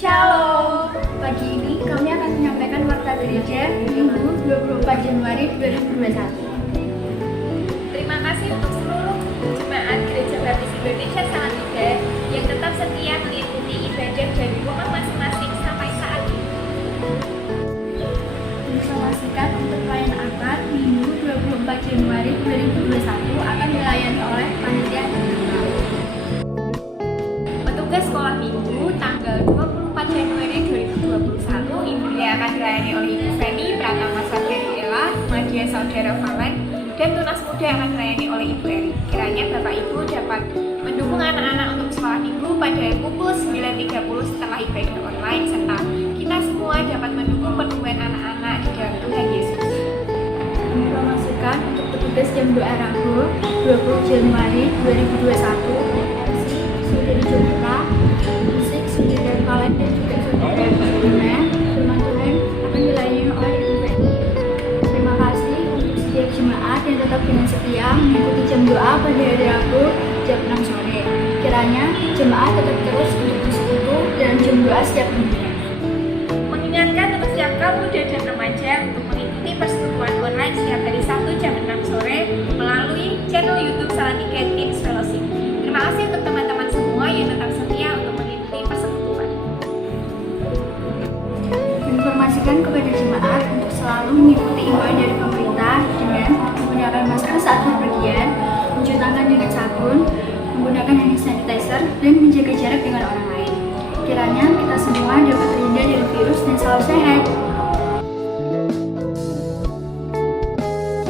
Shalom. Pagi ini kami akan menyampaikan warta gereja Minggu 24 Januari 2021. Terima kasih untuk seluruh jemaat Gereja Baptis Indonesia Salatiga yang tetap setia mengikuti ibadah dari rumah masing-masing sampai saat ini. Informasikan untuk pelayan akad Minggu 24 Januari 2021 akan dilayani oleh panitia internal. Petugas sekolah minggu tanggal 24 Januari 2021 Ibu Lia akan dilayani oleh Ibu Feni, Pratama Saudari Ella, Madia Saudara Valen, dan Tunas Muda akan dilayani oleh Ibu Eri. Kiranya Bapak Ibu dapat mendukung anak-anak untuk sekolah minggu pada pukul 9.30 setelah ibadah online, serta kita semua dapat mendukung pertumbuhan anak-anak di dalam Tuhan Yesus. Informasikan untuk petugas jam doa Rabu 20 Januari 2021 Saudari Jonita, musik Saudara Valen dan juga Saudara Fatima. Firman Tuhan akan dilayani oleh Ibu Feni. Terima kasih untuk setiap jemaat yang tetap dengan setia mengikuti jam doa pada hari Rabu jam 6 sore. Kiranya jemaat tetap terus untuk bersekutu dalam jam doa setiap minggunya. Mengingatkan untuk setiap kaum muda dan remaja untuk mengikuti persekutuan online setiap hari Sabtu jam 6 sore melalui channel YouTube Salatiga Kids Fellowship. Terima kasih untuk teman-teman semua yang tetap setia untuk mengikuti persekutuan. Informasikan kepada jemaat untuk selalu mengikuti imbauan dari pemerintah dengan menggunakan masker saat bepergian, mencuci tangan dengan sabun, menggunakan hand sanitizer, dan menjaga jarak dengan orang lain. Kiranya kita semua dapat terhindar dari virus dan selalu sehat.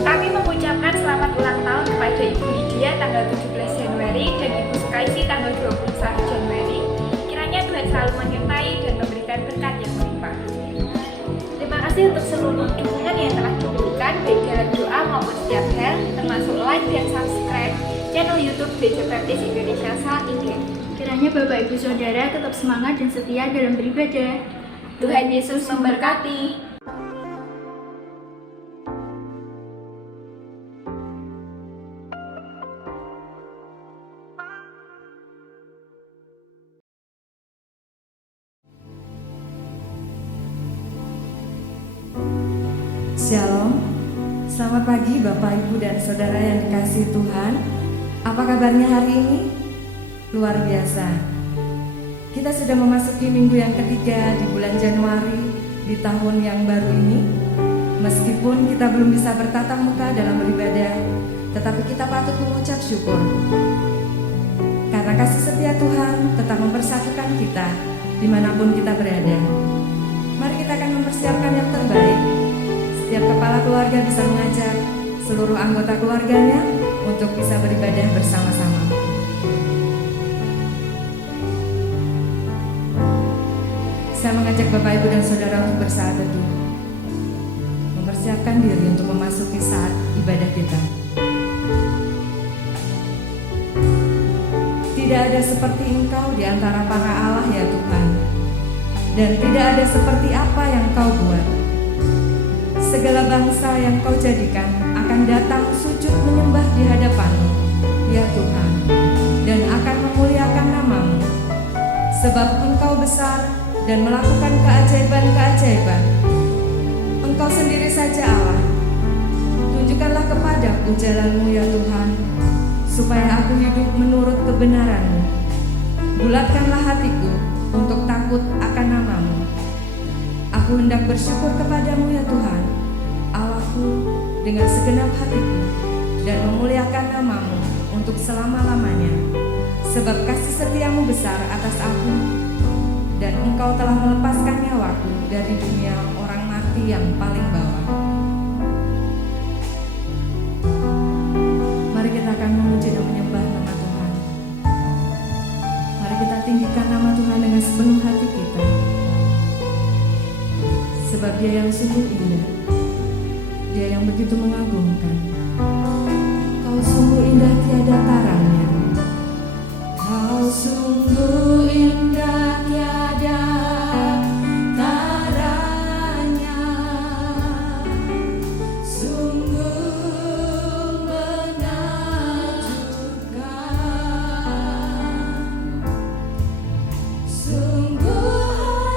Kami mengucapkan selamat ulang tahun kepada Ibu Lydia tanggal 17 Januari dan Ibu Sukaisi tanggal 21 Januari. Kiranya Tuhan selalu menyertai dan memberikan berkat yang melimpah. Terima kasih untuk seluruh dukungan yang telah diberikan baik dalam doa maupun setiap hal, termasuk like dan subscribe channel YouTube Gereja Baptis Indonesia Salatiga. Kiranya Bapak Ibu Saudara tetap semangat dan setia dalam beribadah. Tuhan Yesus memberkati. Shalom, selamat pagi Bapak Ibu dan Saudara yang dikasihi Tuhan. Apa kabarnya hari ini? Luar biasa. Kita sudah memasuki minggu yang ketiga di bulan Januari di tahun yang baru ini. Meskipun kita belum bisa bertatap muka dalam beribadah, tetapi kita patut mengucap syukur. Karena kasih setia Tuhan tetap mempersatukan kita dimanapun kita berada. Mari kita akan mempersiapkan yang terbaik. Setiap kepala keluarga bisa mengajak seluruh anggota keluarganya untuk bisa beribadah bersama-sama. Saya mengajak Bapak Ibu dan Saudara untuk bersaat teduh, mempersiapkan diri untuk memasuki saat ibadah kita. Tidak ada seperti Engkau di antara para Allah ya Tuhan, dan tidak ada seperti apa yang Kau buat. Segala bangsa yang Kau jadikan akan datang sujud menyembah di hadapan-Mu, ya Tuhan, dan akan memuliakan nama-Mu. Sebab Engkau besar dan melakukan keajaiban-keajaiban. Engkau sendiri saja Allah. Tunjukkanlah kepadaku jalan-Mu ya Tuhan, supaya aku hidup menurut kebenaran-Mu. Bulatkanlah hatiku untuk takut akan nama-Mu. Aku hendak bersyukur kepadamu ya Tuhan, Allahku, dengan segenap hatiku, dan memuliakan nama-Mu untuk selama-lamanya. Sebab kasih setiamu besar atas aku, dan Engkau telah melepaskan nyawaku dari dunia orang mati yang paling bawah. Mari kita akan memuji dan menyembah nama Tuhan. Mari kita tinggikan nama Tuhan dengan sepenuh hati kita. Sebab Dia yang sungguh indah, Dia yang begitu mengagumkan. Kau sungguh indah tiada taranya. Kau sungguh indah tiada taranya. Sungguh menakjubkan. Sungguh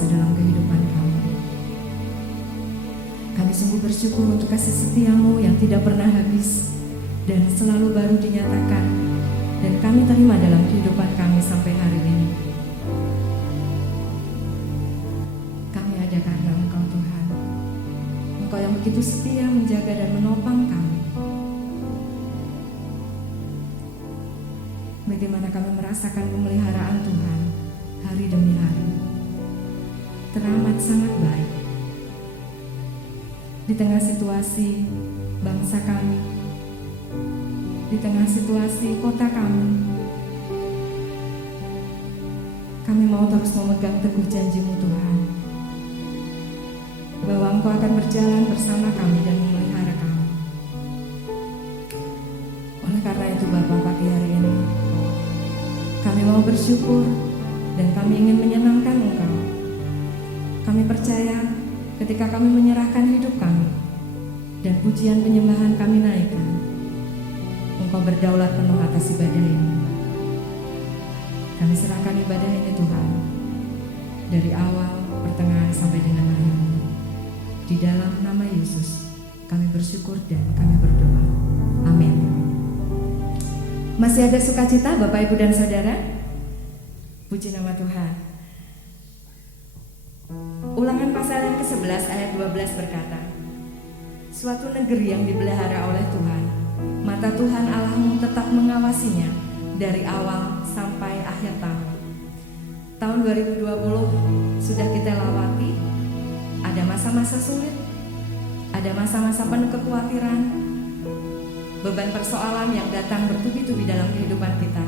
biasa dalam kehidupan kami. Kami sungguh bersyukur untuk kasih setia-Mu yang tidak pernah habis dan selalu baru dinyatakan, dan kami terima dalam kehidupan kami sampai hari ini. Kami ada karena Engkau Tuhan. Engkau yang begitu setia menjaga dan menopang kami. Bagaimana kami merasakan pemeliharaan Tuhan hari demi hari. Teramat sangat baik. Di tengah situasi bangsa kami, di tengah situasi kota kami mau terus memegang teguh janji-Mu Tuhan, bahwa Engkau akan berjalan bersama kami dan memelihara kami. Oleh karena itu Bapa, pagi hari ini kami mau bersyukur dan kami ingin menyenangkan Engkau. Kami percaya ketika kami menyerahkan hidup kami dan pujian penyembahan kami naikkan, Engkau berdaulat penuh atas ibadah ini. Kami serahkan ibadah ini Tuhan, dari awal, pertengahan sampai dengan akhir. Di dalam nama Yesus kami bersyukur dan kami berdoa. Amin. Masih ada sukacita Bapak, Ibu, dan Saudara? Puji nama Tuhan. Ulangan pasal yang ke-11 ayat 12 berkata, suatu negeri yang dipelihara oleh Tuhan, mata Tuhan Allahmu tetap mengawasinya dari awal sampai akhir tahun. Tahun 2020 sudah kita lewati. Ada masa-masa sulit, ada masa-masa penuh kekhawatiran, beban persoalan yang datang bertubi-tubi dalam kehidupan kita.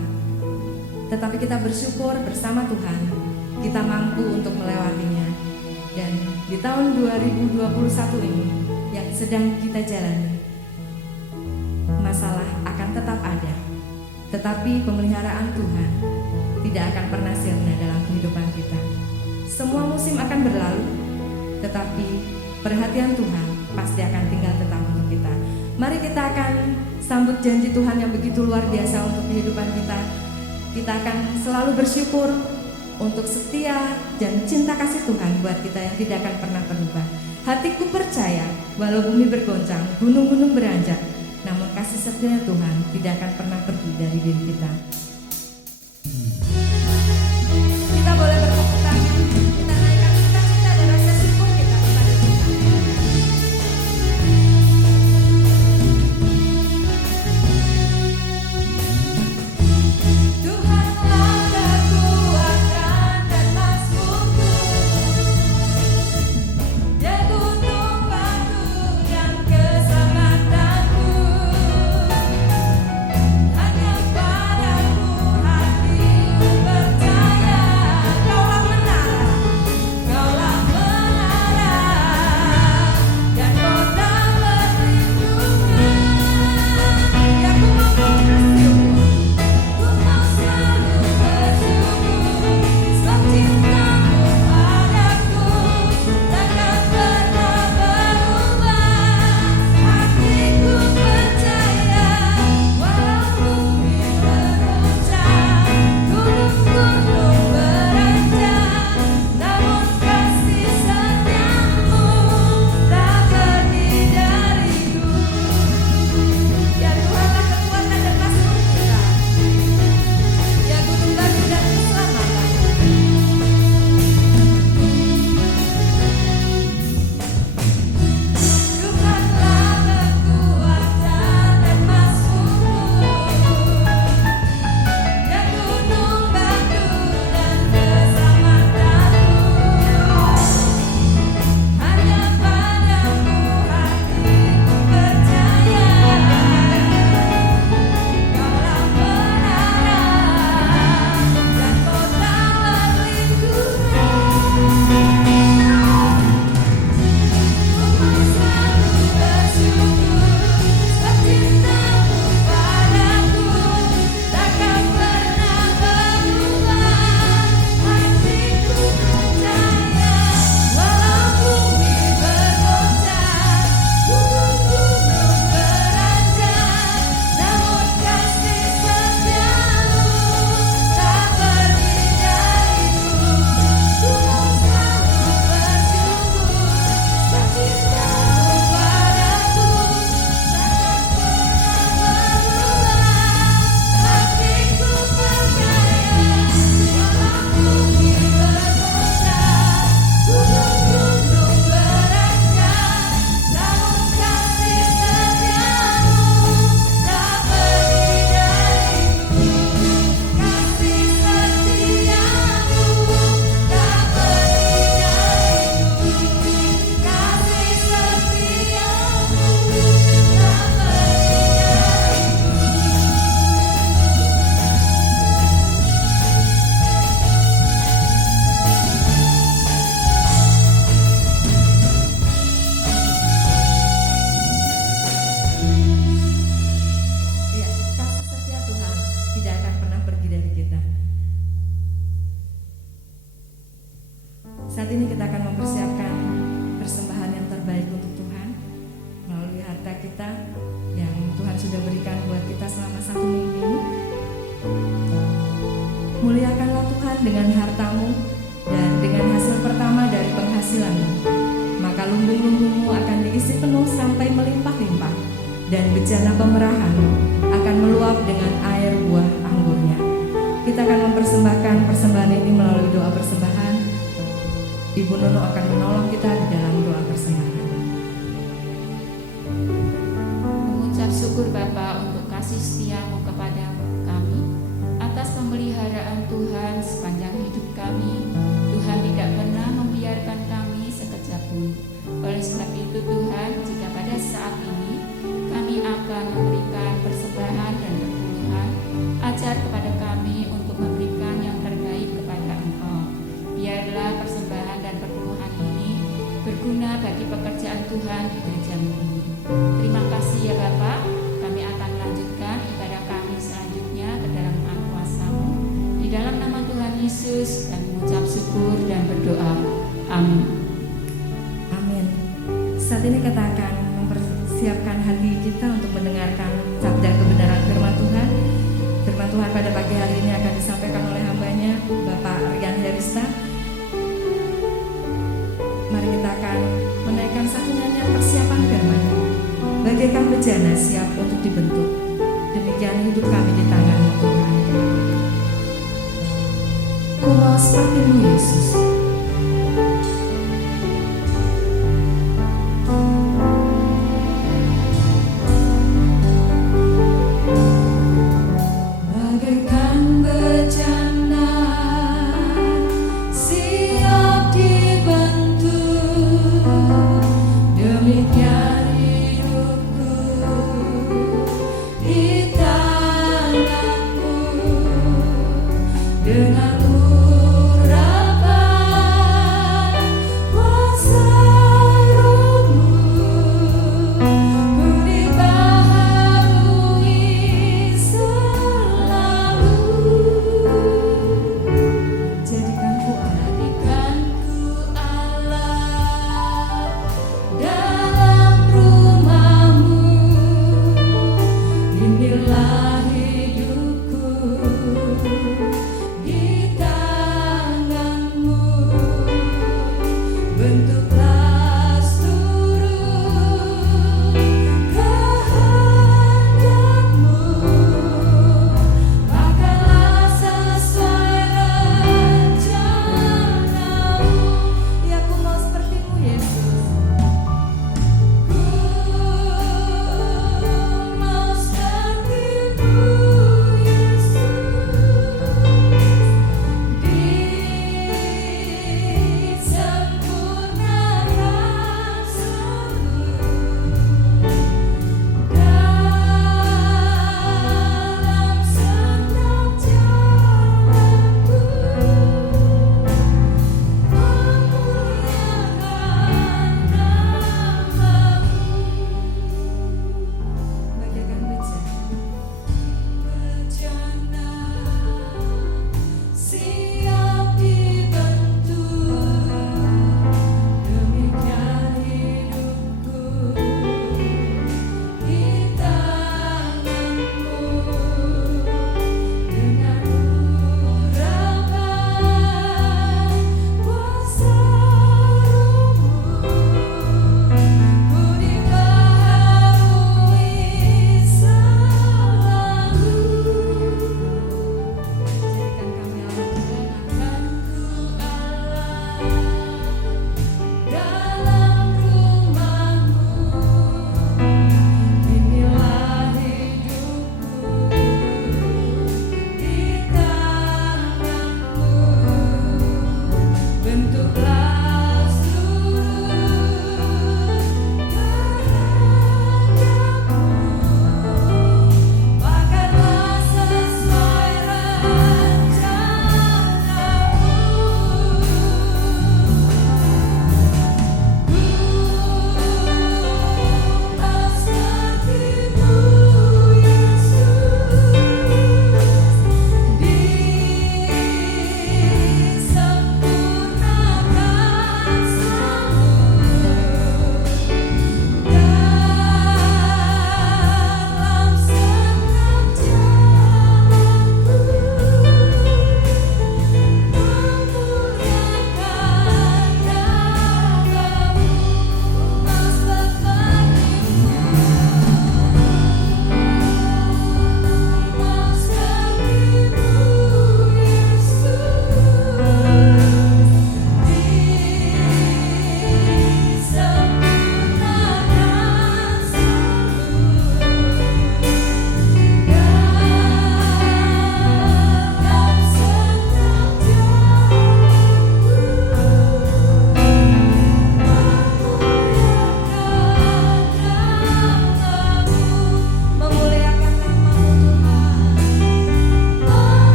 Tetapi kita bersyukur bersama Tuhan, kita mampu untuk melewatinya. Dan di tahun 2021 ini yang sedang kita jalani, masalah akan tetap ada, tetapi pemeliharaan Tuhan tidak akan pernah sirna dalam kehidupan kita. Semua musim akan berlalu, tetapi perhatian Tuhan pasti akan tinggal tetap untuk kita. Mari kita akan sambut janji Tuhan yang begitu luar biasa untuk kehidupan kita. Kita akan selalu bersyukur untuk setia dan cinta kasih Tuhan buat kita yang tidak akan pernah berubah. Hatiku percaya, walau bumi bergoncang, gunung-gunung beranjak, namun kasih setia Tuhan tidak akan pernah pergi dari diri kita. Kita boleh bertepuk tangan, kita naikkan sukacita dan rasa syukur kita kepada Tuhan. Tuhanlah kekuatan dan mazmurku, Dia gunung batu dan keselamatanku. Hanya padamu ini kita akan mempersiapkan persembahan yang terbaik untuk Tuhan melalui harta kita yang Tuhan sudah berikan buat kita selama 1 minggu ini. Muliakanlah Tuhan dengan hartamu dan dengan hasil pertama dari penghasilanmu, maka lumbung-lumbungmu akan diisi penuh sampai melimpah-limpah, dan bejana pemerahan akan meluap dengan air buah anggurnya. Kita akan mempersembahkan persembahan ini melalui doa persembahan. Ibu Nono akan menolong kita di dalam doa persembahan. Mengucap syukur Bapa untuk kasih setiamu kepada kami, atas pemeliharaan Tuhan sepanjang hidup kami. Tuhan tidak pernah membiarkan kami sekejap pun. Oleh sebab itu Tuhan, jika pada saat ini kami akan memberikan persembahan dan perpuluhan, ajar kepada kami untuk memberikan yang terbaik kepada Engkau. Biarlah persembahan dan perpuluhan ini berguna bagi pekerjaan Tuhan di gerejamu ini. Terima kasih ya Bapak. Kami akan melanjutkan ibadah kami selanjutnya ke dalam nama kuasa-Mu. Di dalam nama Tuhan Yesus kami mengucap syukur dan berdoa. Amin. Amin. Saat ini kita akan mempersiapkan hati kita untuk mendengarkan sabda kebenaran firman Tuhan. Firman Tuhan pada pagi hari ini akan disampaikan oleh hambanya Bapak Rian Herista. Mari kita akan menaikkan satu nyanyian persiapan firman. Bagaikan bejana siap untuk dibentuk, demikian hidup kami di tangan-Mu Tuhan. Ku mau seperti-Mu Yesus. Bagaikan bejana siap dibentuk, demikian hidupku di tangan-Mu. Dengan urapan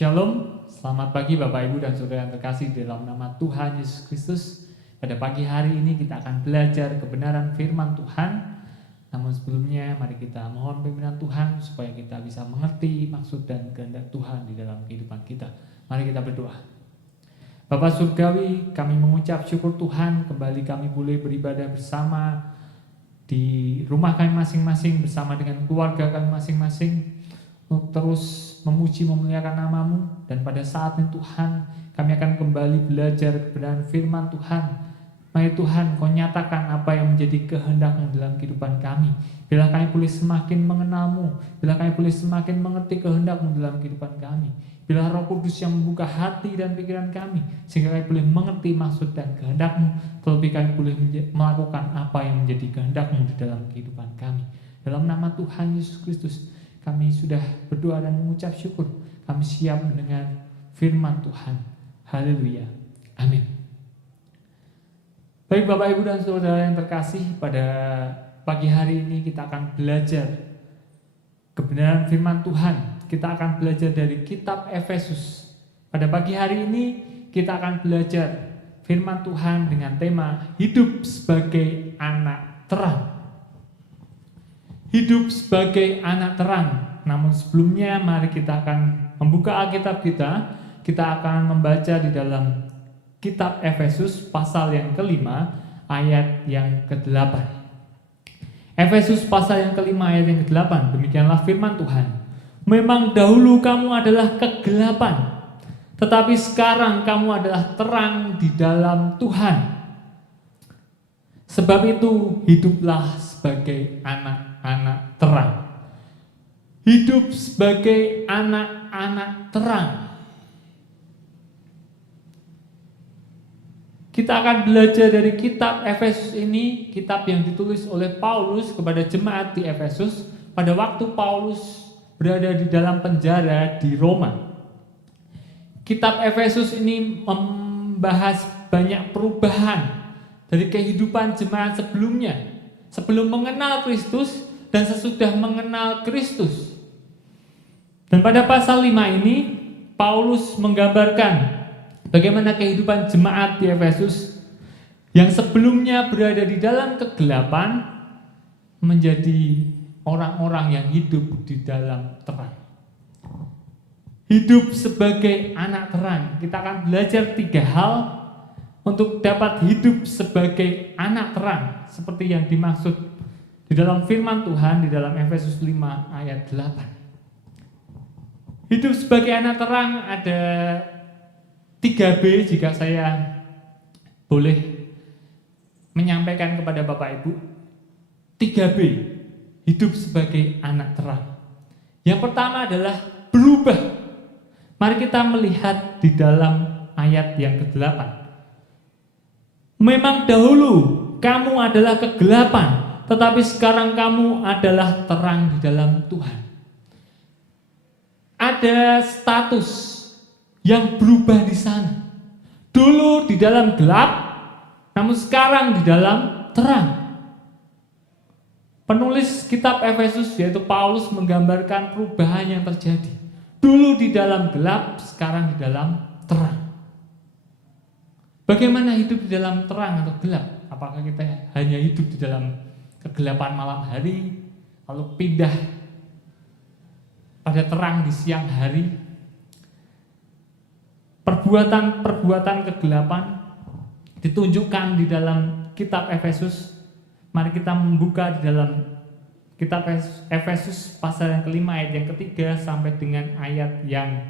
Shalom, selamat pagi Bapak Ibu dan Saudara yang terkasih dalam nama Tuhan Yesus Kristus. Pada pagi hari ini kita akan belajar kebenaran firman Tuhan. Namun sebelumnya mari kita mohon pimpinan Tuhan supaya kita bisa mengerti maksud dan kehendak Tuhan di dalam kehidupan kita. Mari kita berdoa. Bapa Surgawi, kami mengucap syukur Tuhan kembali kami boleh beribadah bersama di rumah kami masing-masing bersama dengan keluarga kami masing-masing untuk terus memuji memuliakan nama-Mu, dan pada saat ini Tuhan kami akan kembali belajar kebenaran firman Tuhan. Mari Tuhan Kau nyatakan apa yang menjadi kehendak-Mu dalam kehidupan kami. Bila kami boleh semakin mengenal-Mu, bila kami boleh semakin mengerti kehendak-Mu dalam kehidupan kami. Bila Roh Kudus yang membuka hati dan pikiran kami, sehingga kami boleh mengerti maksud dan kehendak-Mu, terlebih kami boleh melakukan apa yang menjadi kehendak-Mu di dalam kehidupan kami. Dalam nama Tuhan Yesus Kristus, kami sudah berdoa dan mengucap syukur. Kami siap mendengar firman Tuhan. Haleluya. Amin. Baik Bapak Ibu dan Saudara yang terkasih, pada pagi hari ini kita akan belajar kebenaran firman Tuhan. Kita akan belajar dari kitab Efesus. Pada pagi hari ini kita akan belajar firman Tuhan dengan tema hidup sebagai anak terang. Hidup sebagai anak terang. Namun sebelumnya mari kita akan membuka Alkitab kita. Kita akan membaca di dalam kitab Efesus pasal yang kelima ayat yang ke-8. Efesus pasal yang kelima ayat yang ke-8. Demikianlah firman Tuhan. Memang dahulu kamu adalah kegelapan, tetapi sekarang kamu adalah terang di dalam Tuhan. Sebab itu hiduplah sebagai anak-anak terang. Hidup sebagai anak-anak terang. Kita akan belajar dari kitab Efesus ini, kitab yang ditulis oleh Paulus kepada jemaat di Efesus pada waktu Paulus berada di dalam penjara di Roma. Kitab Efesus ini membahas banyak perubahan dari kehidupan jemaat sebelumnya, sebelum mengenal Kristus dan sesudah mengenal Kristus. Dan pada pasal 5 ini Paulus menggambarkan bagaimana kehidupan jemaat di Efesus yang sebelumnya berada di dalam kegelapan menjadi orang-orang yang hidup di dalam terang. Hidup sebagai anak terang. Kita akan belajar 3 hal untuk dapat hidup sebagai anak terang, seperti yang dimaksud di dalam firman Tuhan di dalam Efesus 5 ayat 8. Hidup sebagai anak terang ada 3B jika saya boleh menyampaikan kepada Bapak Ibu. 3B, hidup sebagai anak terang. Yang pertama adalah berubah. Mari kita melihat di dalam ayat yang ke-8. Memang dahulu kamu adalah kegelapan, tetapi sekarang kamu adalah terang di dalam Tuhan. Ada status yang berubah di sana. Dulu di dalam gelap, namun sekarang di dalam terang. Penulis kitab Efesus yaitu Paulus menggambarkan perubahan yang terjadi. Dulu di dalam gelap, sekarang di dalam terang. Bagaimana hidup di dalam terang atau gelap? Apakah kita hanya hidup di dalam kegelapan malam hari, lalu pindah pada terang di siang hari? Perbuatan-perbuatan kegelapan ditunjukkan di dalam kitab Efesus. Mari kita membuka di dalam kitab Efesus pasal yang kelima ayat yang ketiga sampai dengan ayat yang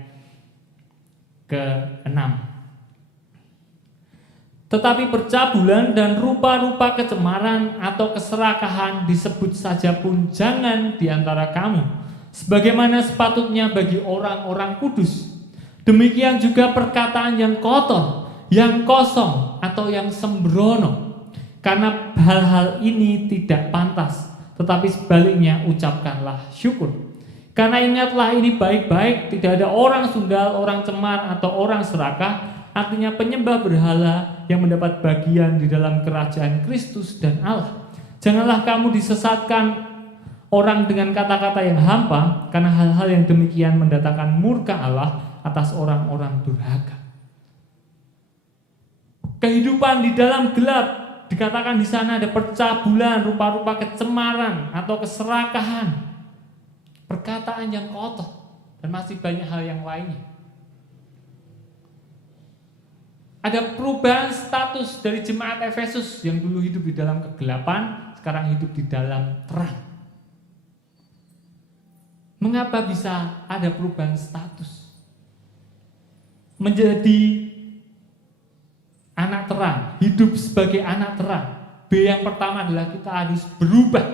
ke-6. Tetapi percabulan dan rupa-rupa kecemaran atau keserakahan disebut saja pun jangan di antara kamu, sebagaimana sepatutnya bagi orang-orang kudus. Demikian juga perkataan yang kotor, yang kosong atau yang sembrono. Karena hal-hal ini tidak pantas, tetapi sebaliknya ucapkanlah syukur. Karena ingatlah ini baik-baik, tidak ada orang sundal, orang cemar, atau orang serakah, artinya penyembah berhala yang mendapat bagian di dalam kerajaan Kristus dan Allah. Janganlah kamu disesatkan orang dengan kata-kata yang hampa, karena hal-hal yang demikian mendatangkan murka Allah. atas orang-orang durhaka. Kehidupan di dalam gelap, dikatakan di sana ada percabulan, rupa-rupa kecemaran atau keserakahan, perkataan yang kotor, dan masih banyak hal yang lainnya. Ada perubahan status dari jemaat Efesus yang dulu hidup di dalam kegelapan, sekarang hidup di dalam terang. Mengapa bisa ada perubahan status? Menjadi anak terang, hidup sebagai anak terang. B yang pertama adalah kita harus berubah.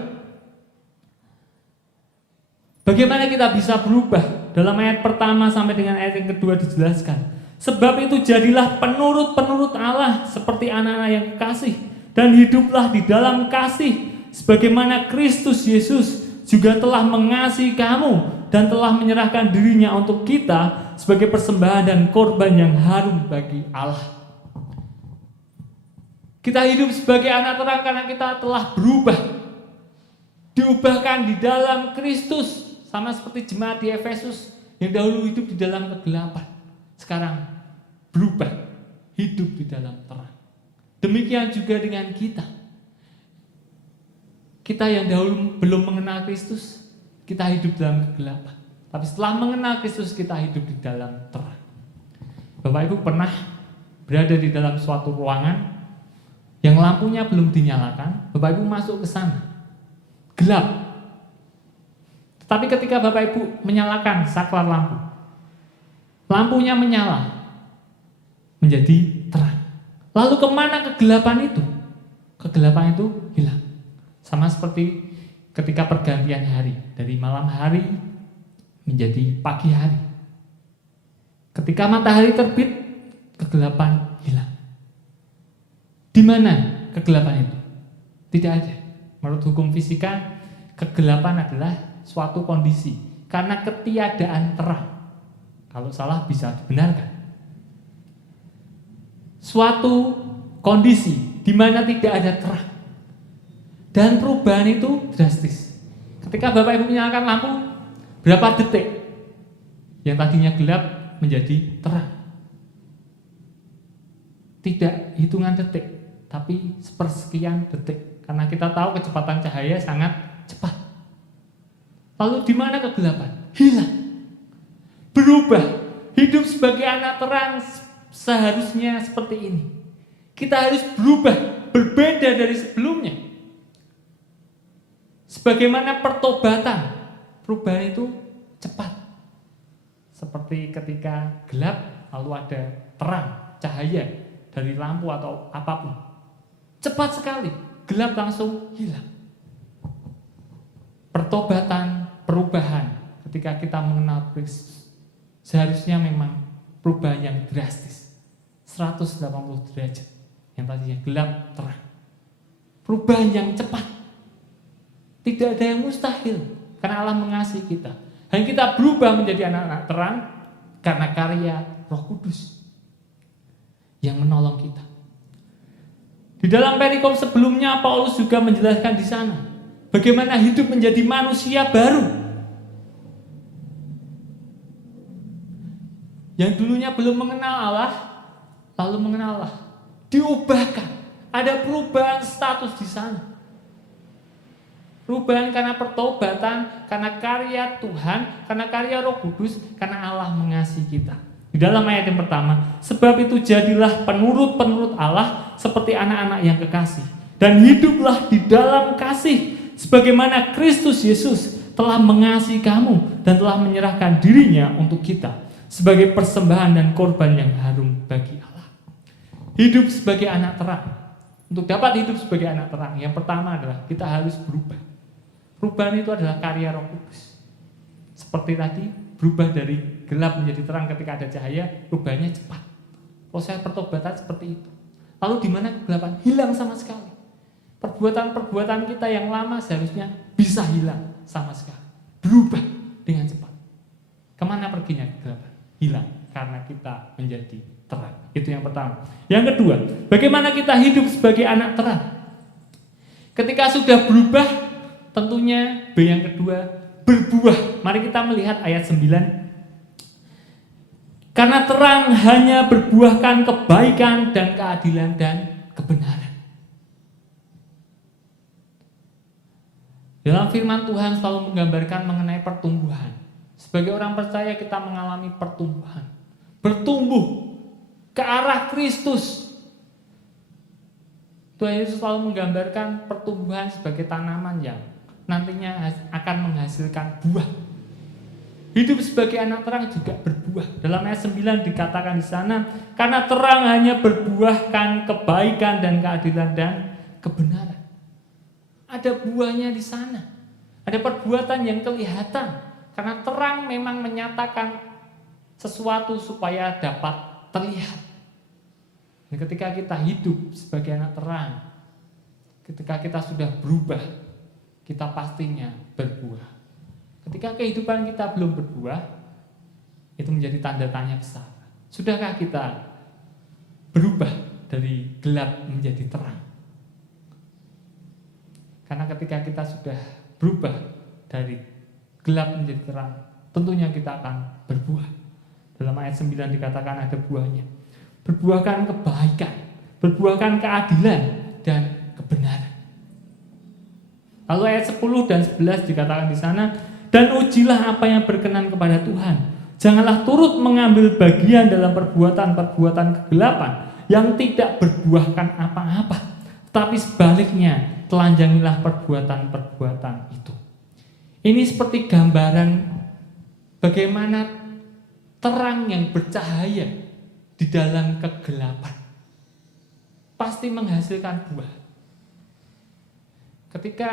Bagaimana kita bisa berubah? Dalam ayat pertama sampai dengan ayat yang kedua dijelaskan. Sebab itu jadilah penurut-penurut Allah seperti anak-anak yang kekasih, dan hiduplah di dalam kasih, sebagaimana Kristus Yesus juga telah mengasihi kamu dan telah menyerahkan dirinya untuk kita sebagai persembahan dan korban yang harum bagi Allah. Kita hidup sebagai anak terang karena kita telah berubah, diubahkan di dalam Kristus, sama seperti jemaat di Efesus yang dahulu hidup di dalam kegelapan, sekarang berubah, hidup di dalam terang. Demikian juga dengan kita. Kita yang dahulu belum mengenal Kristus, kita hidup dalam kegelapan. Tapi setelah mengenal Kristus, kita hidup di dalam terang. Bapak Ibu pernah berada di dalam suatu ruangan yang lampunya belum dinyalakan, Bapak Ibu masuk ke sana, gelap. Tetapi ketika Bapak Ibu menyalakan saklar lampu, lampunya menyala, menjadi terang. Lalu kemana kegelapan itu? Kegelapan itu hilang. Sama seperti ketika pergantian hari, dari malam hari menjadi pagi hari. Ketika matahari terbit, kegelapan hilang. Di mana kegelapan itu? Tidak ada. Menurut hukum fisika, kegelapan adalah suatu kondisi karena ketiadaan terang. Kalau salah bisa dibenarkan. Suatu kondisi di mana tidak ada terang. Dan perubahan itu drastis. Ketika Bapak Ibu menyalakan lampu, berapa detik yang tadinya gelap menjadi terang? Tidak hitungan detik, tapi sepersekian detik. Karena kita tahu kecepatan cahaya sangat cepat. Lalu di mana kegelapan? Hilang. Berubah. Hidup sebagai anak terang seharusnya seperti ini. Kita harus berubah, berbeda dari sebelumnya. Sebagaimana pertobatan, perubahan itu cepat. Seperti ketika gelap, lalu ada terang, cahaya dari lampu atau apapun. Cepat sekali, gelap langsung hilang. Pertobatan, perubahan ketika kita mengenal Kristus, seharusnya memang perubahan yang drastis, 180 derajat, yang tadinya gelap terang. Perubahan yang cepat, tidak ada yang mustahil, karena Allah mengasihi kita. Dan kita berubah menjadi anak-anak terang karena karya Roh Kudus yang menolong kita. Di dalam perikop sebelumnya, Paulus juga menjelaskan di sana bagaimana hidup menjadi manusia baru. Yang dulunya belum mengenal Allah, lalu mengenal Allah, diubahkan. Ada perubahan status di sana. Perubahan karena pertobatan, karena karya Tuhan, karena karya Roh Kudus, karena Allah mengasihi kita. Di dalam ayat yang pertama, sebab itu jadilah penurut-penurut Allah seperti anak-anak yang kekasih, dan hiduplah di dalam kasih, sebagaimana Kristus Yesus telah mengasihi kamu dan telah menyerahkan dirinya untuk kita sebagai persembahan dan korban yang harum bagi Allah. Hidup sebagai anak terang. Untuk dapat hidup sebagai anak terang, yang pertama adalah kita harus berubah. Perubahan itu adalah karya Roh Kudus. Seperti tadi, berubah dari gelap menjadi terang ketika ada cahaya, perubahannya cepat. Proses pertobatan seperti itu. Lalu di mana kegelapan? Hilang sama sekali. Perbuatan-perbuatan kita yang lama seharusnya bisa hilang sama sekali. Berubah dengan cepat. Kemana perginya kegelapan? Hilang karena kita menjadi terang. Itu yang pertama. Yang kedua, bagaimana kita hidup sebagai anak terang? Ketika sudah berubah, tentunya B yang kedua, berbuah. Mari kita melihat ayat 9. Karena terang hanya berbuahkan kebaikan dan keadilan dan kebenaran. Dalam firman Tuhan selalu menggambarkan mengenai pertumbuhan. Sebagai orang percaya kita mengalami pertumbuhan. Bertumbuh ke arah Kristus. Tuhan Yesus selalu menggambarkan pertumbuhan sebagai tanaman yang nantinya akan menghasilkan buah. Hidup sebagai anak terang juga berbuah. Dalam ayat 9 dikatakan di sana, karena terang hanya berbuahkan kebaikan dan keadilan dan kebenaran. Ada buahnya di sana. Ada perbuatan yang kelihatan. Karena terang memang menyatakan sesuatu supaya dapat terlihat. Dan ketika kita hidup sebagai anak terang, ketika kita sudah berubah, kita pastinya berbuah. Ketika kehidupan kita belum berbuah, itu menjadi tanda tanya besar. Sudahkah kita berubah dari gelap menjadi terang? Karena ketika kita sudah berubah dari gelap menjadi terang, tentunya kita akan berbuah. Dalam ayat 9 dikatakan ada buahnya. Berbuahkan kebaikan, berbuahkan keadilan dan kebenaran. Lalu ayat 10 dan 11 dikatakan di sana, dan ujilah apa yang berkenan kepada Tuhan. Janganlah turut mengambil bagian dalam perbuatan-perbuatan kegelapan yang tidak berbuahkan apa-apa, tapi sebaliknya telanjangilah perbuatan-perbuatan itu. Ini seperti gambaran bagaimana terang yang bercahaya di dalam kegelapan pasti menghasilkan buah. Ketika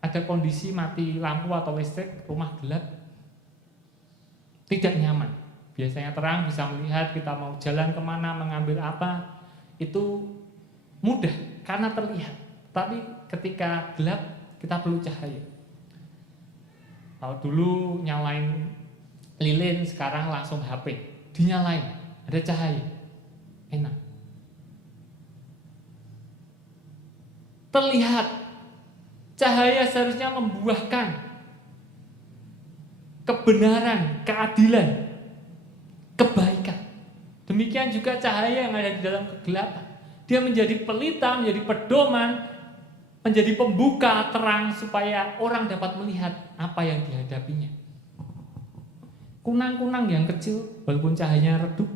ada kondisi mati lampu atau listrik, rumah gelap, tidak nyaman. Biasanya terang bisa melihat kita mau jalan kemana, mengambil apa, itu mudah karena terlihat. Tapi ketika gelap, kita perlu cahaya. Kalau dulu nyalain lilin, sekarang langsung HP, dinyalain, ada cahaya, enak. Terlihat, cahaya seharusnya membuahkan kebenaran, keadilan, kebaikan. Demikian juga cahaya yang ada di dalam kegelapan. Dia menjadi pelita, menjadi pedoman, menjadi pembuka terang supaya orang dapat melihat apa yang dihadapinya. Kunang-kunang yang kecil, walaupun cahayanya redup,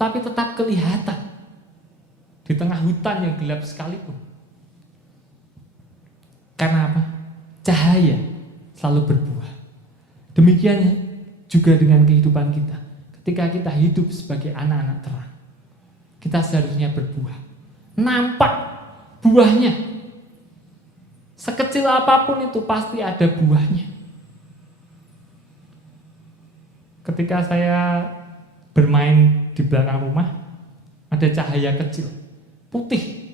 tapi tetap kelihatan di tengah hutan yang gelap sekalipun. Karena apa? Cahaya selalu berbuah. Demikian juga dengan kehidupan kita. Ketika kita hidup sebagai anak-anak terang, kita seharusnya berbuah. Nampak buahnya. Sekecil apapun itu pasti ada buahnya. Ketika saya bermain di belakang rumah, ada cahaya kecil, putih.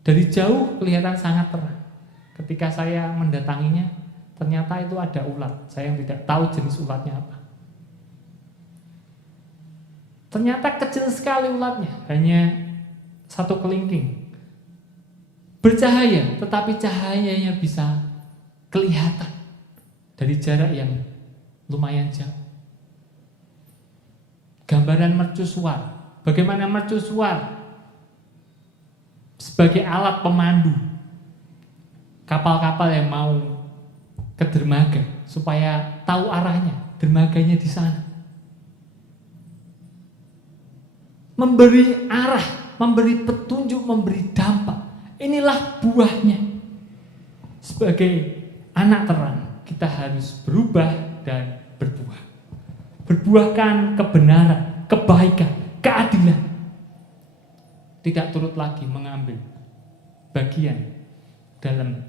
Dari jauh kelihatan sangat terang. Ketika saya mendatanginya, ternyata itu ada ulat. Saya yang tidak tahu jenis ulatnya apa. Ternyata kecil sekali ulatnya, hanya satu kelingking. Bercahaya, tetapi cahayanya bisa kelihatan dari jarak yang lumayan jauh. Gambaran mercusuar. Bagaimana mercusuar sebagai alat pemandu kapal-kapal yang mau ke dermaga supaya tahu arahnya, dermaganya di sana. Memberi arah, memberi petunjuk, memberi dampak. Inilah buahnya. Sebagai anak terang, kita harus berubah dan berbuah. Berbuahkan kebenaran, kebaikan, keadilan. Tidak turut lagi mengambil bagian dalam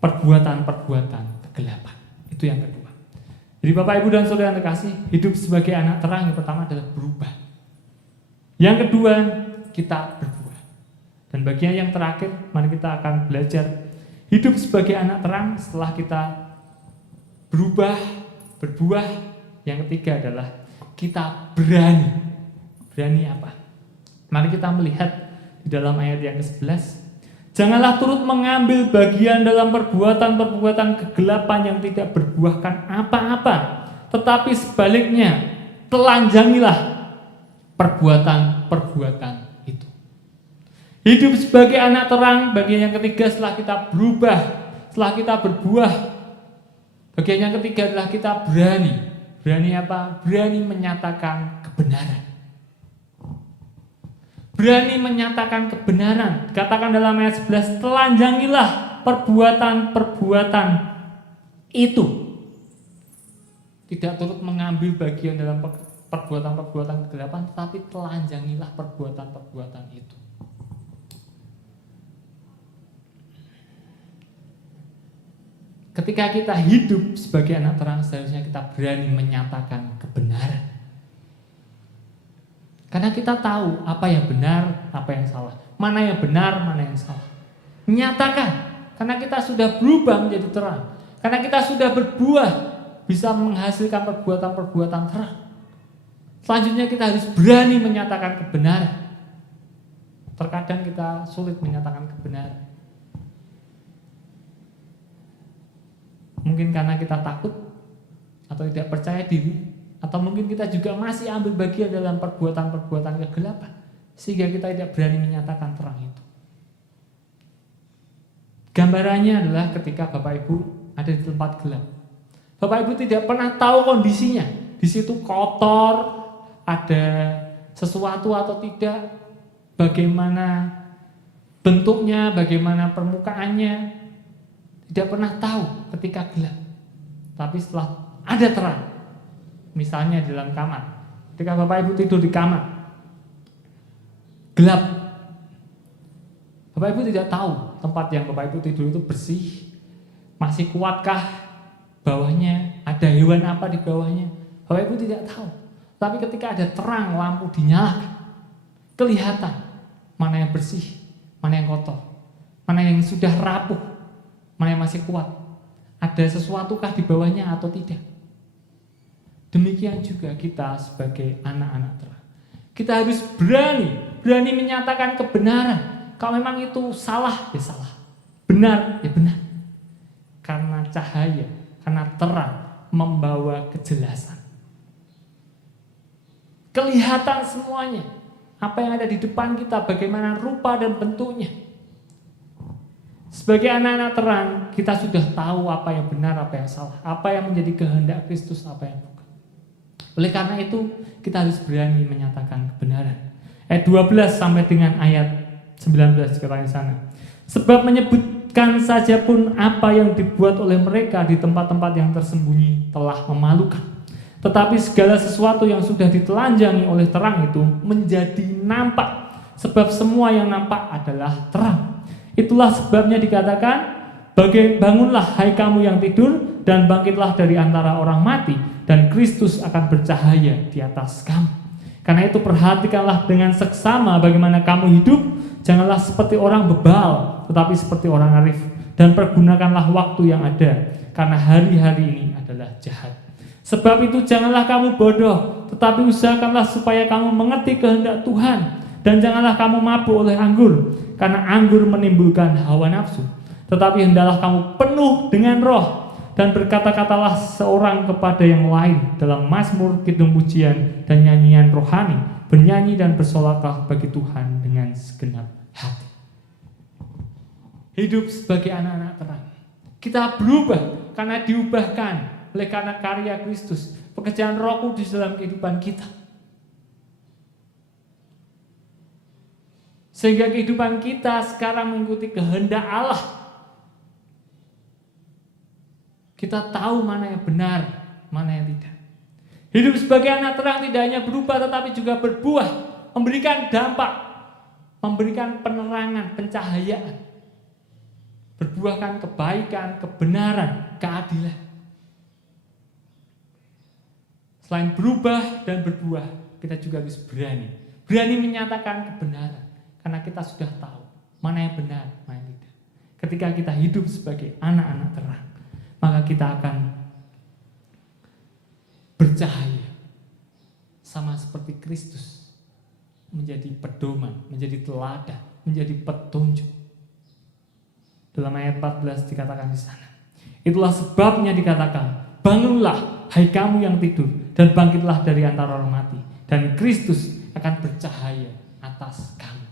perbuatan-perbuatan kegelapan. Itu yang kedua. Jadi Bapak, Ibu, dan Saudara yang terkasih, hidup sebagai anak terang yang pertama adalah berubah. Yang kedua, kita berbuah. Dan bagian yang terakhir, mari kita akan belajar hidup sebagai anak terang setelah kita berubah, berbuah. Yang ketiga adalah kita berani. Berani apa? Mari kita melihat di dalam ayat yang ke-11. Janganlah turut mengambil bagian dalam perbuatan-perbuatan kegelapan yang tidak berbuahkan apa-apa, tetapi sebaliknya telanjangilah perbuatan-perbuatan itu. Hidup sebagai anak terang, bagian yang ketiga setelah kita berubah, setelah kita berbuah, bagian yang ketiga adalah kita berani. Berani apa? Berani menyatakan kebenaran. Berani menyatakan kebenaran. Katakan dalam ayat 11, telanjangilah perbuatan-perbuatan itu. Tidak turut mengambil bagian dalam perbuatan-perbuatan kegelapan, tetapi telanjangilah perbuatan-perbuatan itu. Ketika kita hidup sebagai anak terang, seharusnya kita berani menyatakan kebenaran. Karena kita tahu apa yang benar, apa yang salah. Mana yang benar, mana yang salah. Menyatakan, karena kita sudah berubah menjadi terang. Karena kita sudah berbuah, bisa menghasilkan perbuatan-perbuatan terang. Selanjutnya kita harus berani menyatakan kebenaran. Terkadang kita sulit menyatakan kebenaran. Mungkin karena kita takut atau tidak percaya diri, atau mungkin kita juga masih ambil bagian dalam perbuatan-perbuatan kegelapan, sehingga kita tidak berani menyatakan terang itu. Gambarannya adalah ketika Bapak Ibu ada di tempat gelap. Bapak Ibu tidak pernah tahu kondisinya. Di situ kotor, ada sesuatu atau tidak, bagaimana bentuknya, bagaimana permukaannya, tidak pernah tahu ketika gelap. Tapi setelah ada terang, misalnya di dalam kamar, ketika Bapak Ibu tidur di kamar, gelap, Bapak Ibu tidak tahu tempat yang Bapak Ibu tidur itu bersih, masih kuatkah bawahnya, ada hewan apa di bawahnya, Bapak Ibu tidak tahu. Tapi ketika ada terang, lampu dinyalakan, kelihatan mana yang bersih, mana yang kotor, mana yang sudah rapuh, mana yang masih kuat, ada sesuatukah di bawahnya atau tidak. Demikian juga kita sebagai anak-anak terang. Kita harus berani menyatakan kebenaran. Kalau memang itu salah, ya salah. Benar, ya benar. Karena cahaya, karena terang membawa kejelasan. Kelihatan semuanya. Apa yang ada di depan kita, bagaimana rupa dan bentuknya. Sebagai anak-anak terang, kita sudah tahu apa yang benar, apa yang salah, apa yang menjadi kehendak Kristus, apa yang bukan. Oleh karena itu, kita harus berani menyatakan kebenaran. Ayat 12 sampai dengan ayat 19 dikatakan di sana. Sebab menyebutkan saja pun apa yang dibuat oleh mereka di tempat-tempat yang tersembunyi telah memalukan. Tetapi segala sesuatu yang sudah ditelanjangi oleh terang itu menjadi nampak. Sebab semua yang nampak adalah terang. Itulah sebabnya dikatakan, bangunlah hai kamu yang tidur, dan bangkitlah dari antara orang mati, dan Kristus akan bercahaya di atas kamu. Karena itu perhatikanlah dengan seksama bagaimana kamu hidup, janganlah seperti orang bebal, tetapi seperti orang arif, dan pergunakanlah waktu yang ada, karena hari-hari ini adalah jahat. Sebab itu janganlah kamu bodoh, tetapi usahakanlah supaya kamu mengerti kehendak Tuhan, dan janganlah kamu mabuk oleh anggur, karena anggur menimbulkan hawa nafsu. Tetapi hendaklah kamu penuh dengan roh, dan berkata-katalah seorang kepada yang lain dalam mazmur, kidung pujian, dan nyanyian rohani, bernyanyi dan bersolakah bagi Tuhan dengan segenap hati. Hidup sebagai anak-anak terang. Kita berubah karena diubahkan oleh karena karya Kristus, pekerjaan Roh Kudus dalam kehidupan kita. Sehingga kehidupan kita sekarang mengikuti kehendak Allah. Kita tahu mana yang benar, mana yang tidak. Hidup sebagai anak terang tidak hanya berubah tetapi juga berbuah, memberikan dampak, memberikan penerangan, pencahayaan. Berbuahkan kebaikan, kebenaran, keadilan. Selain berubah dan berbuah, kita juga harus berani menyatakan kebenaran. Karena kita sudah tahu mana yang benar, mana yang tidak. Ketika kita hidup sebagai anak-anak terang, maka kita akan bercahaya sama seperti Kristus, menjadi pedoman, menjadi teladan, menjadi petunjuk. Dalam ayat 14 dikatakan di sana. Itulah sebabnya dikatakan, bangunlah hai kamu yang tidur, dan bangkitlah dari antara orang mati, dan Kristus akan bercahaya atas kamu.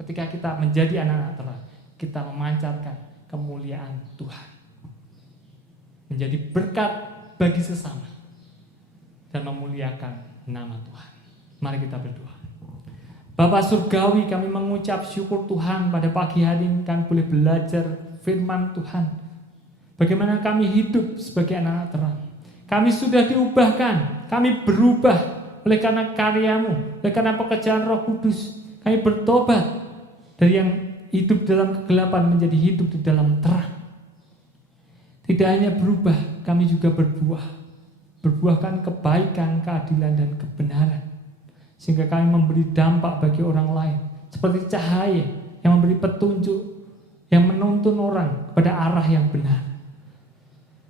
Ketika kita menjadi anak-anak terang, kita memancarkan kemuliaan Tuhan, menjadi berkat bagi sesama, dan memuliakan nama Tuhan. Mari kita berdoa. Bapa Surgawi, kami mengucap syukur Tuhan pada pagi hari ini kami boleh belajar firman Tuhan. Bagaimana kami hidup sebagai anak-anak terang. Kami sudah diubahkan, kami berubah oleh karena karya-Mu, oleh karena pekerjaan Roh Kudus. Kami bertobat dari yang hidup dalam kegelapan menjadi hidup di dalam terang. Tidak hanya berubah, kami juga berbuah. Berbuahkan kebaikan, keadilan, dan kebenaran. Sehingga kami memberi dampak bagi orang lain. Seperti cahaya yang memberi petunjuk, yang menuntun orang kepada arah yang benar.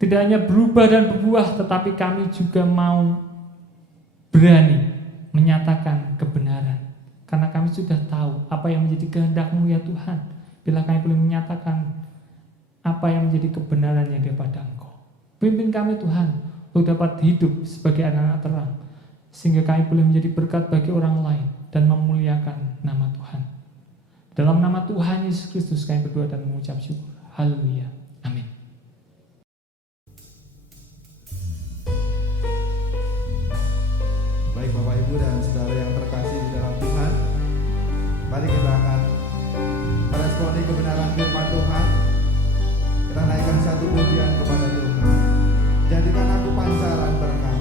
Tidak hanya berubah dan berbuah, tetapi kami juga mau berani menyatakan kebenaran. Karena kami sudah tahu apa yang menjadi kehendak-Mu ya Tuhan. Bila kami boleh menyatakan apa yang menjadi kebenarannya daripada Engkau. Pimpin kami Tuhan untuk dapat hidup sebagai anak-anak terang. Sehingga kami boleh menjadi berkat bagi orang lain dan memuliakan nama Tuhan. Dalam nama Tuhan Yesus Kristus kami berdoa dan mengucap syukur. Haleluya. Amin. Baik Bapak Ibu dan Saudara yang terkasih di dalam Tuhan, mari kita akan meresponi kebenaran firman Tuhan. Kita naikkan satu pujian kepada Tuhan. Jadikan aku pancaran berkat.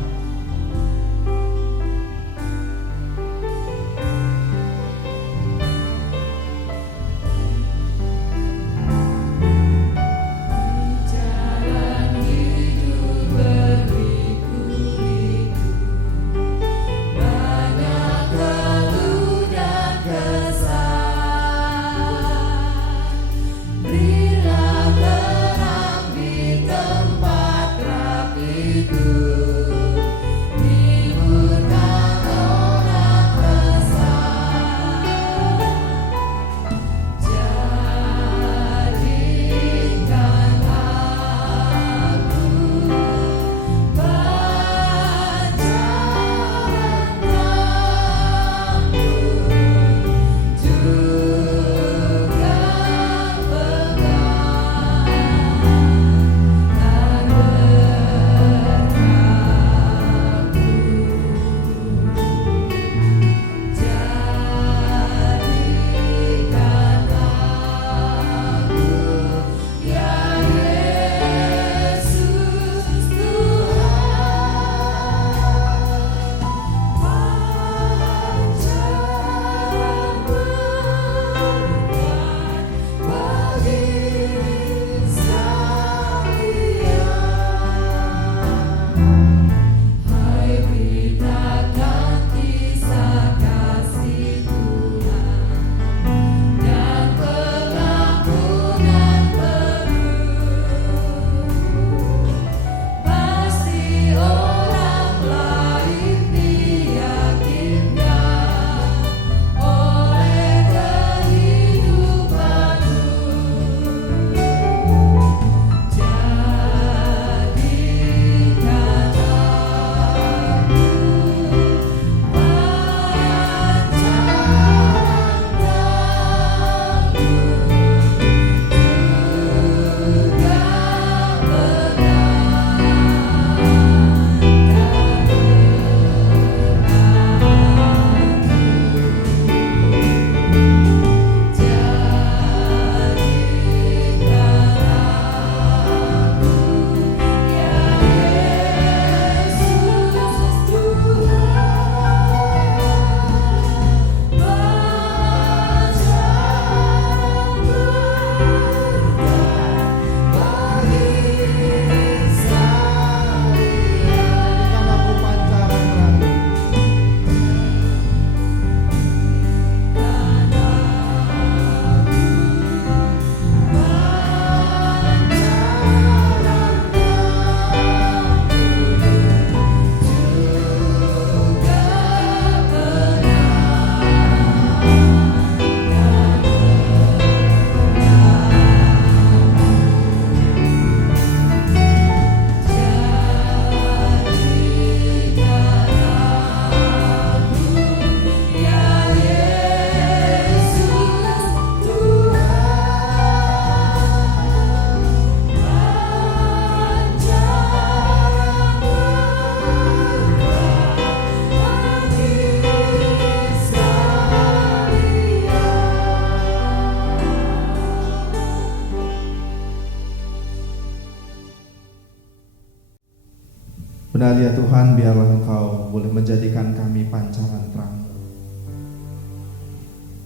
Benar ya Tuhan, biarlah Engkau boleh menjadikan kami pancaran terang.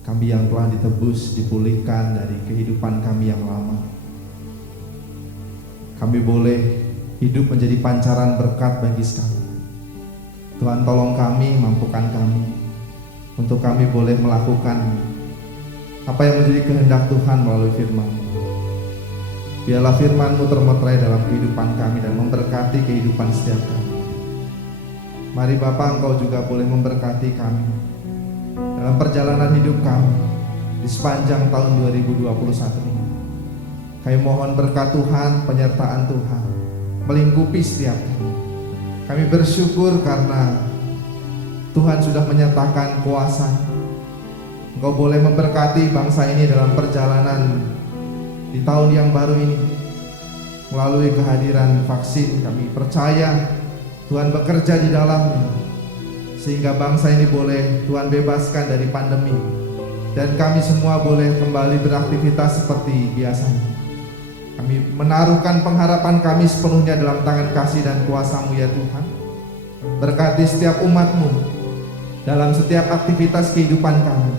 Kami yang telah ditebus, dipulihkan dari kehidupan kami yang lama. Kami boleh hidup menjadi pancaran berkat bagi sekalian. Tuhan, tolong kami, mampukan kami untuk kami boleh melakukan apa yang menjadi kehendak Tuhan melalui firman-Mu. Biarlah firman-Mu termeterai dalam kehidupan kami dan memberkati kehidupan setiap kami. Mari Bapa, Engkau juga boleh memberkati kami dalam perjalanan hidup kami di sepanjang tahun 2021 ini. Kami mohon berkat Tuhan, penyertaan Tuhan melingkupi setiap kami. Kami bersyukur karena Tuhan sudah menyatakan kuasa. Engkau boleh memberkati bangsa ini dalam perjalanan di tahun yang baru ini. Melalui kehadiran vaksin, kami percaya Tuhan bekerja di dalamnya, sehingga bangsa ini boleh Tuhan bebaskan dari pandemi, dan kami semua boleh kembali beraktivitas seperti biasanya. Kami menaruhkan pengharapan kami sepenuhnya dalam tangan kasih dan kuasa-Mu ya Tuhan. Berkati setiap umat-Mu dalam setiap aktivitas kehidupan kami.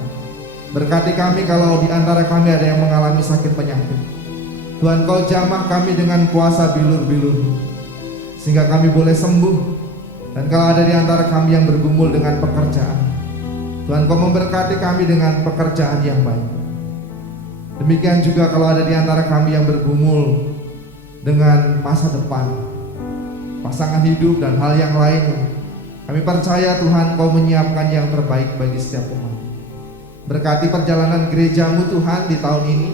Berkati kami kalau di antara kami ada yang mengalami sakit penyakit. Tuhan, Kau jamah kami dengan kuasa bilur-bilur, sehingga kami boleh sembuh. Dan kalau ada di antara kami yang bergumul dengan pekerjaan, Tuhan, Kau memberkati kami dengan pekerjaan yang baik. Demikian juga kalau ada di antara kami yang bergumul dengan masa depan, pasangan hidup dan hal yang lainnya, kami percaya Tuhan, Kau menyiapkan yang terbaik bagi setiap umat. Berkati perjalanan gereja-Mu Tuhan di tahun ini.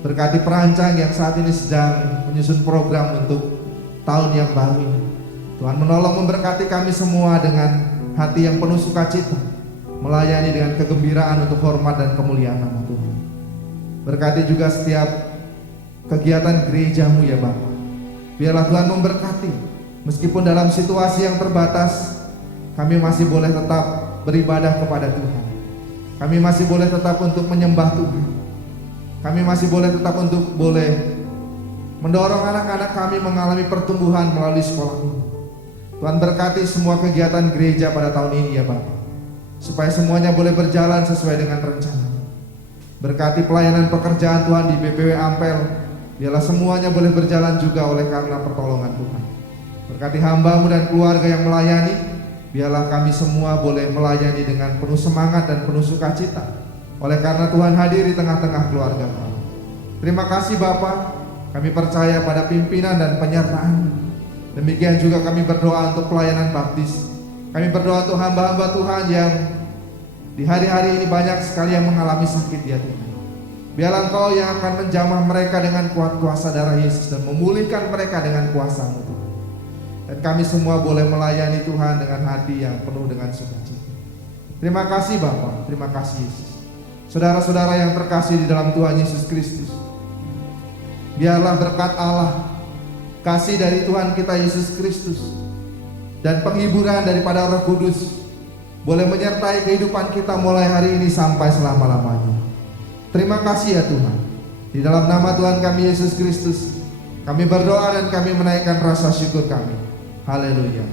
Berkati perancang yang saat ini sedang menyusun program untuk tahun yang baru ini. Tuhan, menolong memberkati kami semua dengan hati yang penuh sukacita, melayani dengan kegembiraan untuk hormat dan kemuliaan nama Tuhan. Berkati juga setiap kegiatan gereja-Mu ya Bapa. Biarlah Tuhan memberkati, meskipun dalam situasi yang terbatas, kami masih boleh tetap beribadah kepada Tuhan. Kami masih boleh tetap untuk menyembah Tuhan. Kami masih boleh tetap untuk boleh mendorong anak-anak kami mengalami pertumbuhan melalui sekolah ini. Tuhan, berkati semua kegiatan gereja pada tahun ini ya Bapa, supaya semuanya boleh berjalan sesuai dengan rencana. Berkati pelayanan pekerjaan Tuhan di BPW Ampel. Biarlah semuanya boleh berjalan juga oleh karena pertolongan Tuhan. Berkati hamba-Mu dan keluarga yang melayani. Biarlah kami semua boleh melayani dengan penuh semangat dan penuh sukacita, oleh karena Tuhan hadir di tengah-tengah keluarga kami. Terima kasih Bapa, kami percaya pada pimpinan dan penyertaan. Demikian juga kami berdoa untuk pelayanan baptis. Kami berdoa untuk hamba-hamba Tuhan yang di hari-hari ini banyak sekali yang mengalami sakit ya Tuhan. Biarlah Engkau yang akan menjamah mereka dengan kuat kuasa darah Yesus dan memulihkan mereka dengan kuasa-Mu Tuhan. Dan kami semua boleh melayani Tuhan dengan hati yang penuh dengan sukacita. Terima kasih Bapa, terima kasih Yesus. Saudara-saudara yang terkasih di dalam Tuhan Yesus Kristus, biarlah berkat Allah, kasih dari Tuhan kita Yesus Kristus, dan penghiburan daripada Roh Kudus boleh menyertai kehidupan kita mulai hari ini sampai selama-lamanya. Terima kasih ya Tuhan. Di dalam nama Tuhan kami Yesus Kristus, kami berdoa dan kami menaikkan rasa syukur kami. Haleluya.